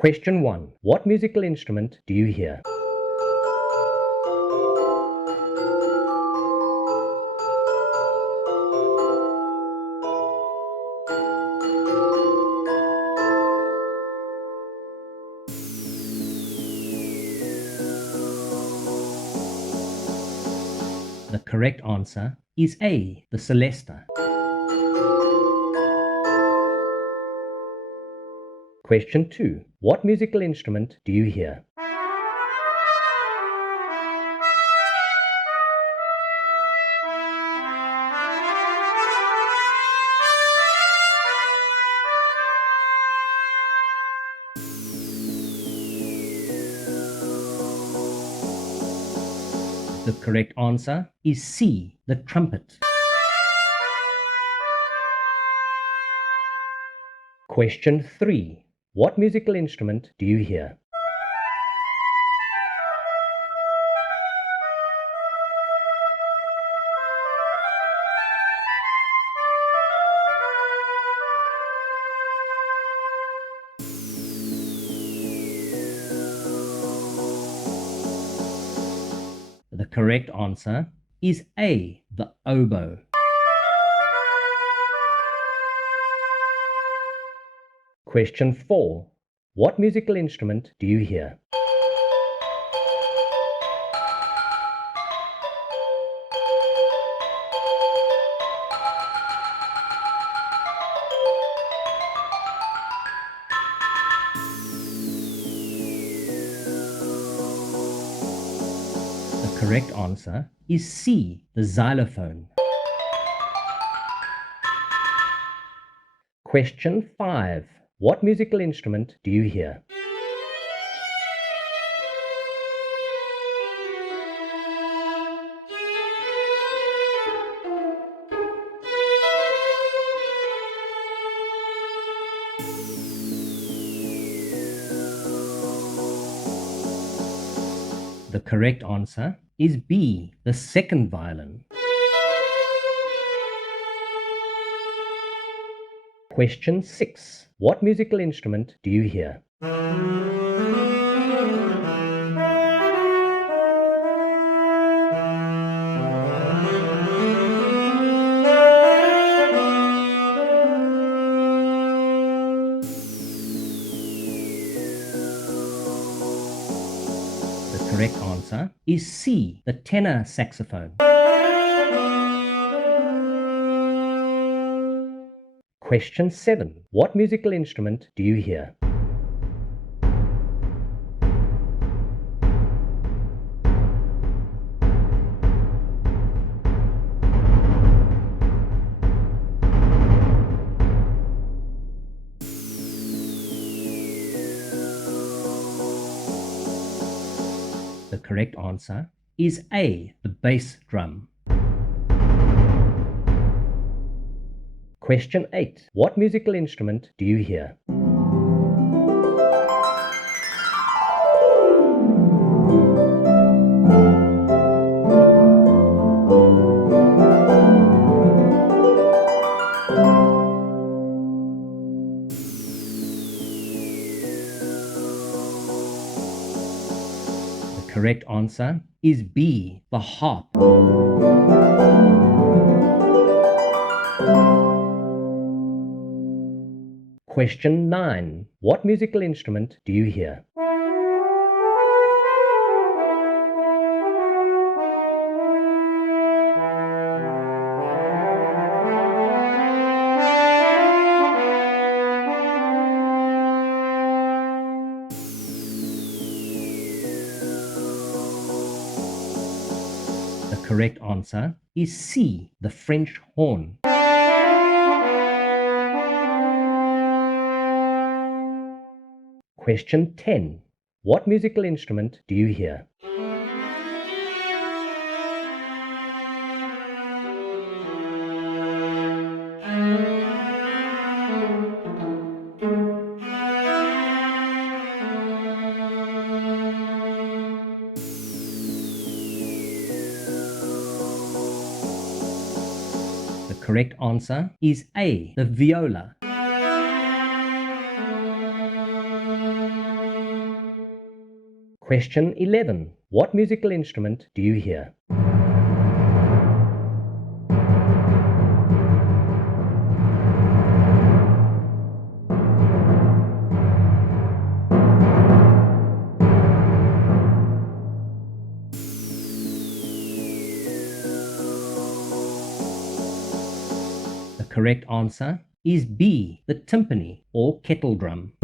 Question 1. What musical instrument do you hear? The correct answer is A, the celesta. Question 2. What musical instrument do you hear? The correct answer is C, the trumpet. Question 3. What musical instrument do you hear? The correct answer is A, the oboe. Question 4. What musical instrument do you hear? The correct answer is C, the xylophone. Question 5. What musical instrument do you hear? The correct answer is B, the second violin. Question 6. What musical instrument do you hear? The correct answer is C, the tenor saxophone. Question 7. What musical instrument do you hear? The correct answer is A, the bass drum. Question 8. What musical instrument do you hear? The correct answer is B, the harp. Question 9. What musical instrument do you hear? The correct answer is C, the French horn. Question 10. What musical instrument do you hear? The correct answer is A, the viola. Question 11. What musical instrument do you hear? The correct answer is B, the timpani or kettle drum.